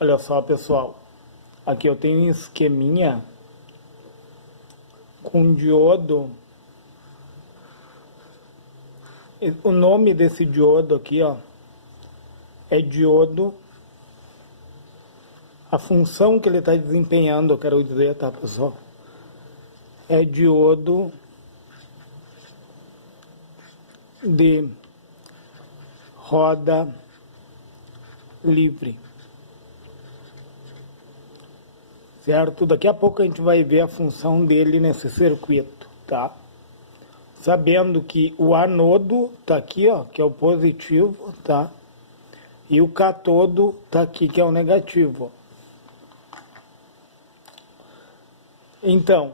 Olha só, pessoal. Aqui eu tenho um esqueminha com diodo. O nome desse diodo aqui, ó, é diodo. A função que ele está desempenhando, eu quero dizer, tá, pessoal? É diodo de roda livre. Certo? Daqui a pouco a gente vai ver a função dele nesse circuito, tá? Sabendo que o anodo tá aqui, ó, que é o positivo, tá? E o cátodo tá aqui, que é o negativo. Então,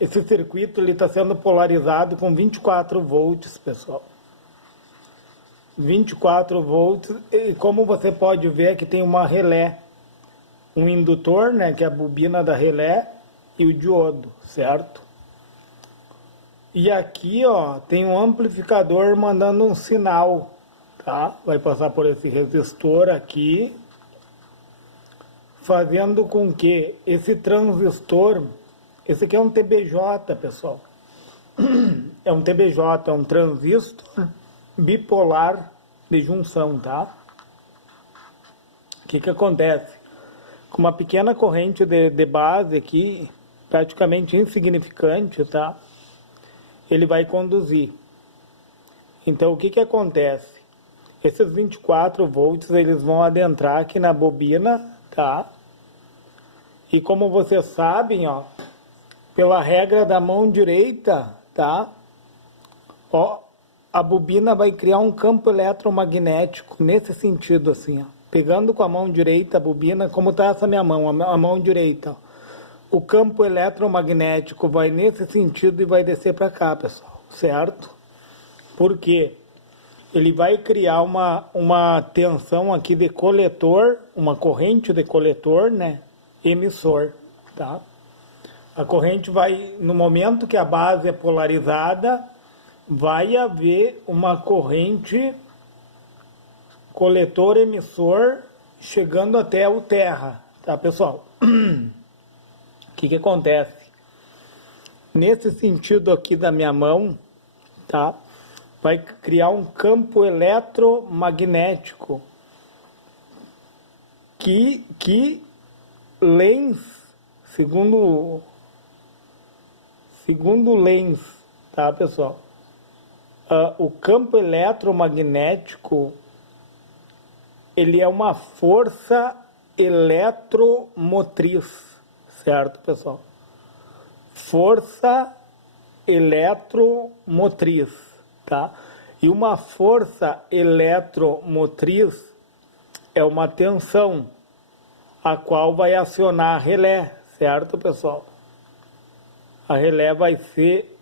esse circuito ele está sendo polarizado com 24 volts, pessoal. 24 volts, e como você pode ver que tem uma relé, um indutor, né, que é a bobina da relé, e o diodo, certo? E aqui, ó, tem um amplificador mandando um sinal, tá? Vai passar por esse resistor aqui, fazendo com que esse transistor, esse aqui é um TBJ, pessoal. É um TBJ, é um transistor bipolar de junção, tá? O que acontece? Com uma pequena corrente de base aqui, praticamente insignificante, tá? Ele vai conduzir. Então, o que acontece? Esses 24 volts, eles vão adentrar aqui na bobina, tá? E como vocês sabem, ó, pela regra da mão direita, tá? Ó, a bobina vai criar um campo eletromagnético nesse sentido, assim, ó. Pegando com a mão direita a bobina, como está essa minha mão, a mão direita, ó. O campo eletromagnético vai nesse sentido e vai descer para cá, pessoal, certo? Por quê? Ele vai criar uma tensão aqui de coletor, uma corrente de coletor, né? Emissor, tá? A corrente vai, no momento que a base é polarizada, vai haver uma corrente coletor-emissor chegando até o terra, tá, pessoal? O que acontece? Nesse sentido aqui da minha mão, tá? Vai criar um campo eletromagnético que Lenz, segundo Lenz, tá, pessoal? O campo eletromagnético, ele é uma força eletromotriz, certo, pessoal? Força eletromotriz, tá? E uma força eletromotriz é uma tensão, a qual vai acionar a relé, certo, pessoal? A relé vai ser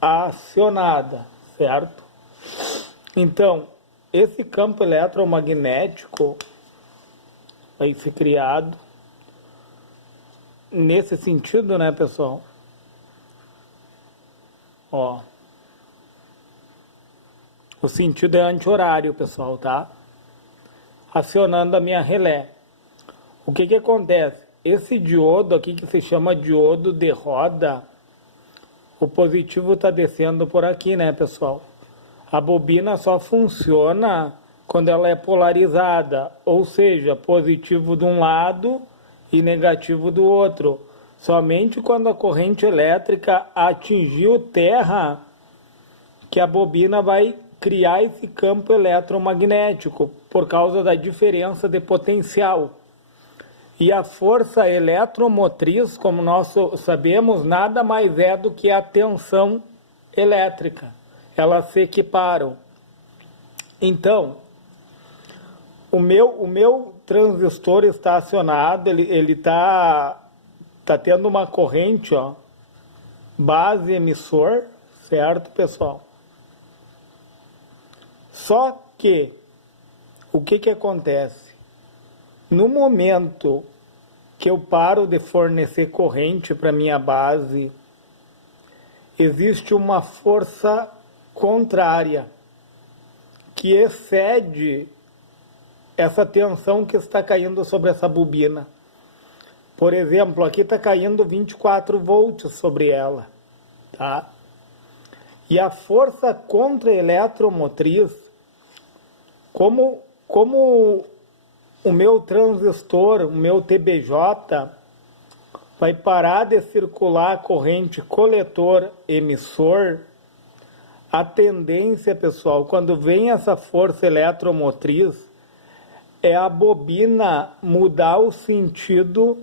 acionada, certo? Então, esse campo eletromagnético vai ser criado nesse sentido, né, pessoal? Ó. O sentido é anti-horário, pessoal, tá? Acionando a minha relé. O que acontece? Esse diodo aqui, que se chama diodo de roda, o positivo está descendo por aqui, né, pessoal? A bobina só funciona quando ela é polarizada, ou seja, positivo de um lado e negativo do outro. Somente quando a corrente elétrica atingir o terra, que a bobina vai criar esse campo eletromagnético, por causa da diferença de potencial. E a força eletromotriz, como nós sabemos, nada mais é do que a tensão elétrica. Elas se equiparam. Então, o meu transistor está acionado, ele tá tendo uma corrente, ó, base emissor, certo, pessoal? Só que, o que acontece? No momento que eu paro de fornecer corrente para minha base, existe uma força contrária que excede essa tensão que está caindo sobre essa bobina. Por exemplo, aqui está caindo 24 volts sobre ela, tá? E a força contra-eletromotriz, como o meu transistor, o meu TBJ, vai parar de circular a corrente coletor-emissor, a tendência, pessoal, quando vem essa força eletromotriz, é a bobina mudar o sentido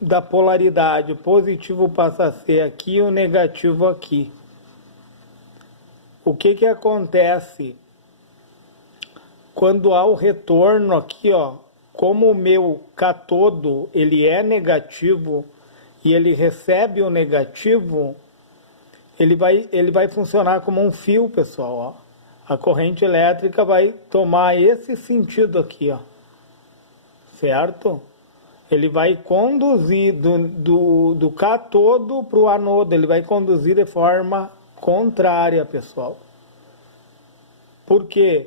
da polaridade. O positivo passa a ser aqui e o negativo aqui. O que acontece? Quando há o retorno aqui, ó, como o meu catodo ele é negativo e ele recebe o negativo, ele vai funcionar como um fio, pessoal, ó. A corrente elétrica vai tomar esse sentido aqui, ó. Certo? Ele vai conduzir do catodo para o anodo, ele vai conduzir de forma contrária, pessoal. Por quê?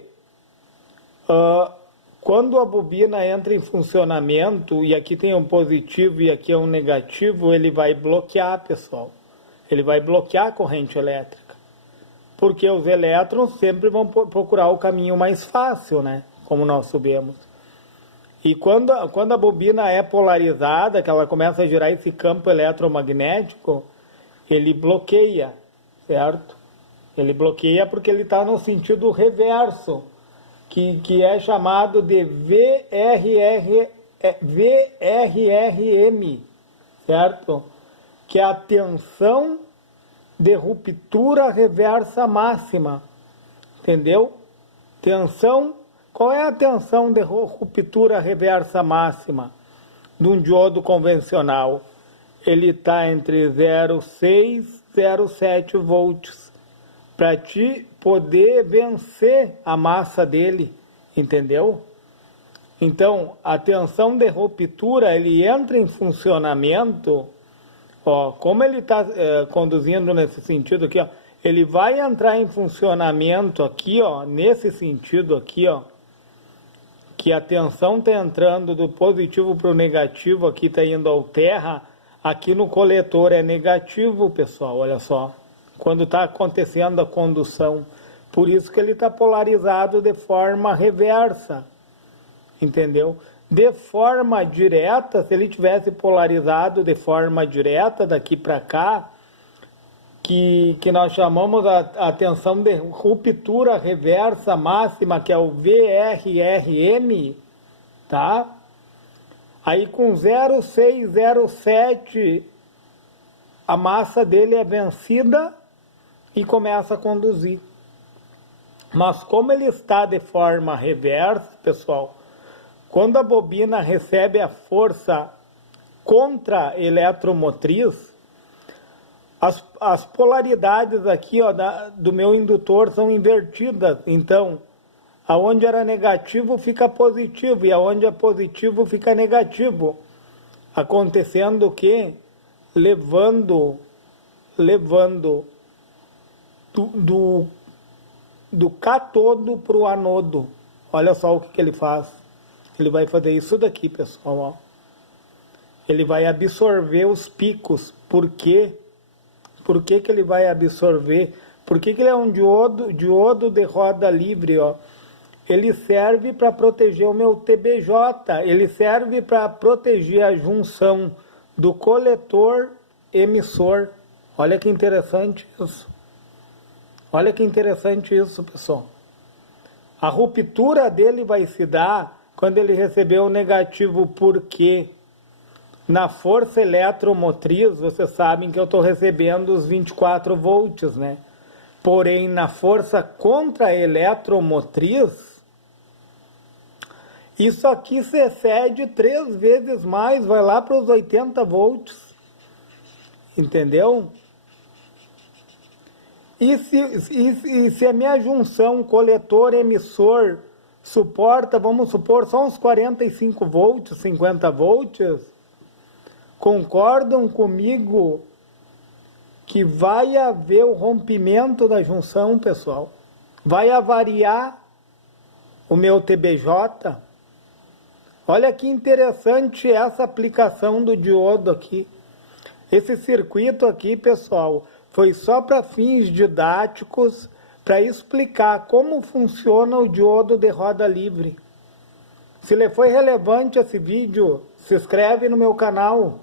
Quando a bobina entra em funcionamento, e aqui tem um positivo e aqui é um negativo, ele vai bloquear, pessoal. Ele vai bloquear a corrente elétrica. Porque os elétrons sempre vão procurar o caminho mais fácil, né? Como nós sabemos. E quando a bobina é polarizada, que ela começa a gerar esse campo eletromagnético, ele bloqueia, certo? Ele bloqueia porque ele está no sentido reverso, que é chamado de VRRM, certo? Que é a tensão de ruptura reversa máxima, entendeu? Qual é a tensão de ruptura reversa máxima de um diodo convencional? Ele está entre 0,6 e 0,7 volts, para te poder vencer a massa dele, entendeu? Então, a tensão de ruptura, ele entra em funcionamento, ó, como ele está conduzindo nesse sentido aqui, ó, ele vai entrar em funcionamento aqui, ó, nesse sentido aqui, ó, que a tensão está entrando do positivo para o negativo, aqui está indo ao terra, aqui no coletor é negativo, pessoal, olha só, quando está acontecendo a condução. Por isso que ele está polarizado de forma reversa, entendeu? De forma direta, se ele tivesse polarizado de forma direta daqui para cá, que nós chamamos a tensão de ruptura reversa máxima, que é o VRRM, tá? Aí com 0,607 a massa dele é vencida e começa a conduzir. Mas como ele está de forma reversa, pessoal, quando a bobina recebe a força contra-eletromotriz, as polaridades aqui, ó, do meu indutor são invertidas. Então, aonde era negativo fica positivo e aonde é positivo fica negativo. Acontecendo o quê? Levando do catodo para o anodo. Olha só o que ele faz. Ele vai fazer isso daqui, pessoal. Ó. Ele vai absorver os picos. Por quê? Por que ele vai absorver? Por que ele é um diodo de roda livre? Ó? Ele serve para proteger o meu TBJ. Ele serve para proteger a junção do coletor emissor. Olha que interessante isso. Olha que interessante isso, pessoal. A ruptura dele vai se dar quando ele receber o negativo, porque na força eletromotriz, vocês sabem que eu estou recebendo os 24 volts, né? Porém, na força contra-eletromotriz, isso aqui se excede 3 vezes mais, vai lá para os 80 volts. Entendeu? E se a minha junção coletor-emissor suporta, vamos supor, só uns 45 volts, 50 volts, concordam comigo que vai haver o rompimento da junção, pessoal? vai avariar o meu TBJ. Olha que interessante essa aplicação do diodo aqui. Esse circuito aqui, pessoal, foi só para fins didáticos, para explicar como funciona o diodo de roda livre. Se lhe foi relevante esse vídeo, se inscreve no meu canal.